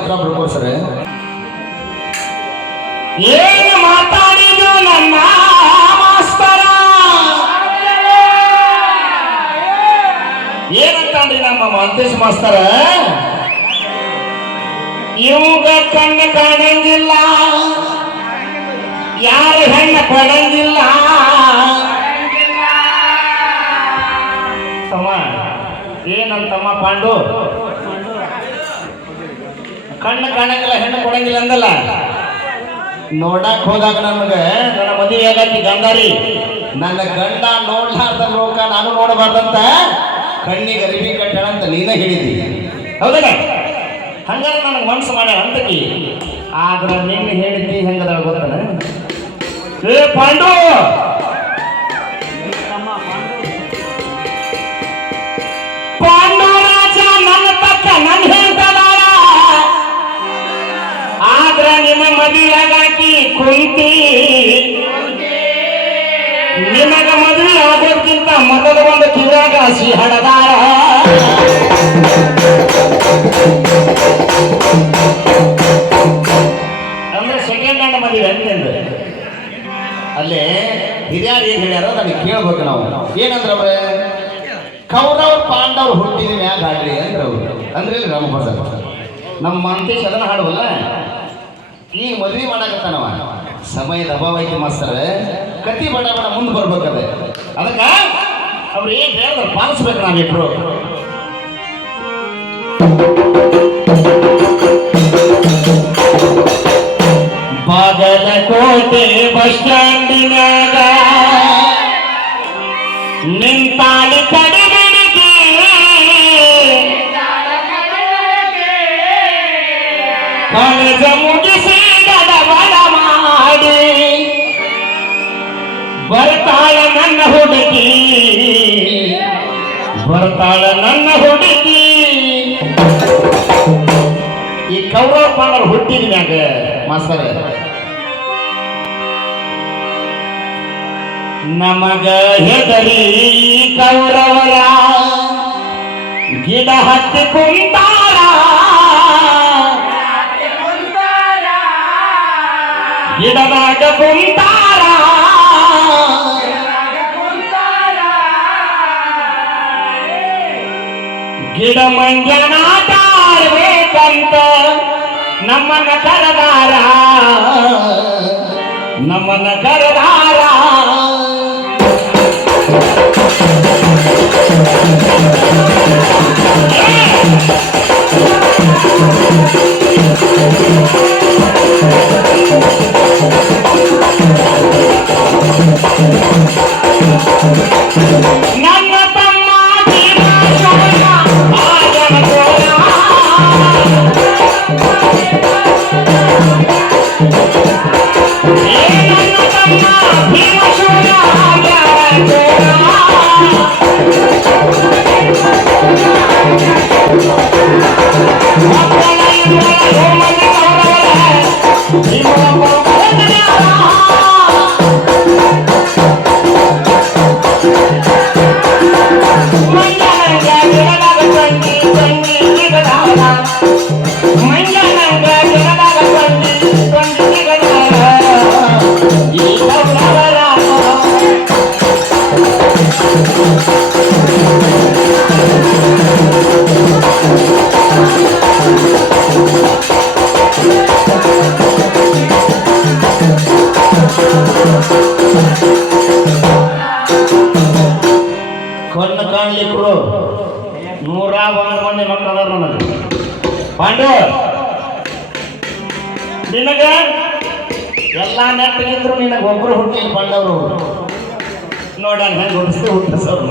ಉತ್ತರ ಬರ್ಕೋಸ್ರೆ ಏನು ಮಾತಾಡಿದ್ರು ನನ್ನ ಮಾಸ್ತರ ಏನಂತಾನ್ರಿ ನಮ್ಮ ಮಂತೇಶ್ ಮಾಸ್ತರ ಇವಾಗ ಕಣ್ಣು ಕಾಣಂಗಿಲ್ಲ ಯಾರು ಹೆಣ್ಣ ಪಡಂಗಿಲ್ಲ ತಮ್ಮ ಏನಂತಮ್ಮ ಪಾಂಡು ಕಣ್ಣು ಕಾಣಂಗಿಲ್ಲ ಹೆಣ್ಣು ಕೊಡಂಗಿಲ್ಲ ಅಂದಲ್ಲ ನೋಡಕ್ ಹೋದಾಗ ನಮಗೆ ನನ್ನ ಮದುವೆ ಆಗತ್ತಿ ಗಂಡಾರಿ ನನ್ನ ಗಂಡ ನೋಡ್ಲಾರ್ದ ಲೋಕ ನಾನು ನೋಡಬಾರ್ದಂತ ಕಣ್ಣಿಗೆ ಅರಿವಿ ಕಟ್ಟಣಂತ ನೀನೇ ಹೇಳಿದಿ ಹೌದಲ್ಲ ಹಂಗಾರೆ ನನಗೆ ಮನಸ್ಸು ಮಾಡ ಅಂತಕಿ ಆದ್ರೆ ನಿನ್ನೆ ಹೇಳಿದ್ದಿ ಹೆಂಗದ ಗೊತ್ತಲ್ಲ ಏ ಪಾಂಡು ಪಾಂಡು ರಾಜ ನನ್ನ ಪಕ್ಕ ನನ್ನ ಹೇಳ್ತಾಳ ಆದ್ರೆ ನಿಮ್ಮ ಮದುವೆಯಾಗಿ ಕುಂತಿ ನಿಮಗ ಮದುವೆ ಆಗೋದ್ಕಿಂತ ಮೊದಲು ಒಂದು ಕಿವ್ಯಾಗ ಹಸಿ ಹಡದಾರ ಅಂದ್ರೆ ಸೆಕೆಂಡ್ ಹ್ಯಾಂಡ್ ಮದುವೆ ಅಂತಂದ್ರೆ ಅಲ್ಲೇ ಹಿರಿಯರು ಏನ್ ಹೇಳ್ಯಾರೋ ನನಗೆ ಕೇಳ್ಬೇಕು ನಾವು ಏನಂದ್ರ ಅವ್ರೆ ಕೌರವ್ರ ಪಾಂಡವ್ರು ಹುಟ್ಟಿದ ಮ್ಯಾಗ ಹಾಡ್ರಿ ಅಂದ್ರೆ ಅವ್ರು ಅಂದ್ರೆ ರಾಮಪ್ರಸಾದ್ ನಮ್ಮ ಮಂತೇಶ್ ಅದನ್ನ ಹಾಡುವಲ್ಲ ಈಗ ಮದ್ವೆ ಮಾಡಾಕತ್ತಾನವ ಸಮಯದ ಅಭಾವ ಐತಿ ಮಾಸ್ತರ ಕತಿ ಬಡ ಬಡ ಮುಂದೆ ಬರ್ಬೇಕದೆ ಅದಕ್ಕ ಅವ್ರು ಏನ್ ಹೇಳಿದ್ರು ಪಾಲಿಸ್ಬೇಕು ನಾವಿಬ್ರು ಬಾಗಲಕೋಟೆ ಬಸ್ ಸ್ಟ್ಯಾಂಡಿನಾಗ ನಿಂತಾಳಿ ಕಡಿಮೆಗೆ ಕಾಲೇಜ ಮುಗಿಸಿ ಗಡಬಡ ಮಾಡಿ ಬರ್ತಾಳ ನನ್ನ ಹುಡುಗಿ ಬರ್ತಾಳ ನನ್ನ ಹುಡುಗಿ ಈ ಕೌರವ ಪಾಂಡವರು ಹುಟ್ಟಿದ ಮ್ಯಾಗ ಮಾಸ್ತರ ನಮಗ ಹೆದರಿ ಕೌರವರ ಗಿಡ ಹತ್ತಿ ಕುಂತಾರ ಗಿಡದಾಗ ಕುಂತಾರ ಗಿಡ ಮಂಜನಾಟ ಆಡ್ಬೇಕಂತ ನಮ್ಮನ್ನ ಕರೆದಾರ ನಮ್ಮನ್ನ ಕರೆದಾರ ನನ್ನ ತಮ್ಮ ಕಣ್ಣು ಕಾಣ್ಲಿಕ್ರು 101 ಮಂದಿ ಮಕ್ಕಳ ನನಗೆ ಪಾಂಡು ನಿನಗ ಎಲ್ಲಾ ನೆಟ್ಟಿಗಿದ್ರು ನಿನಗೆ ಒಬ್ರು ಹುಟ್ಟಿ ಬಂದವರು ನೋಡ ಹೆಂಗೆ ಹುಟ್ಟಿಸ್ತೇ ಹುಟ್ಟಿಸೋರು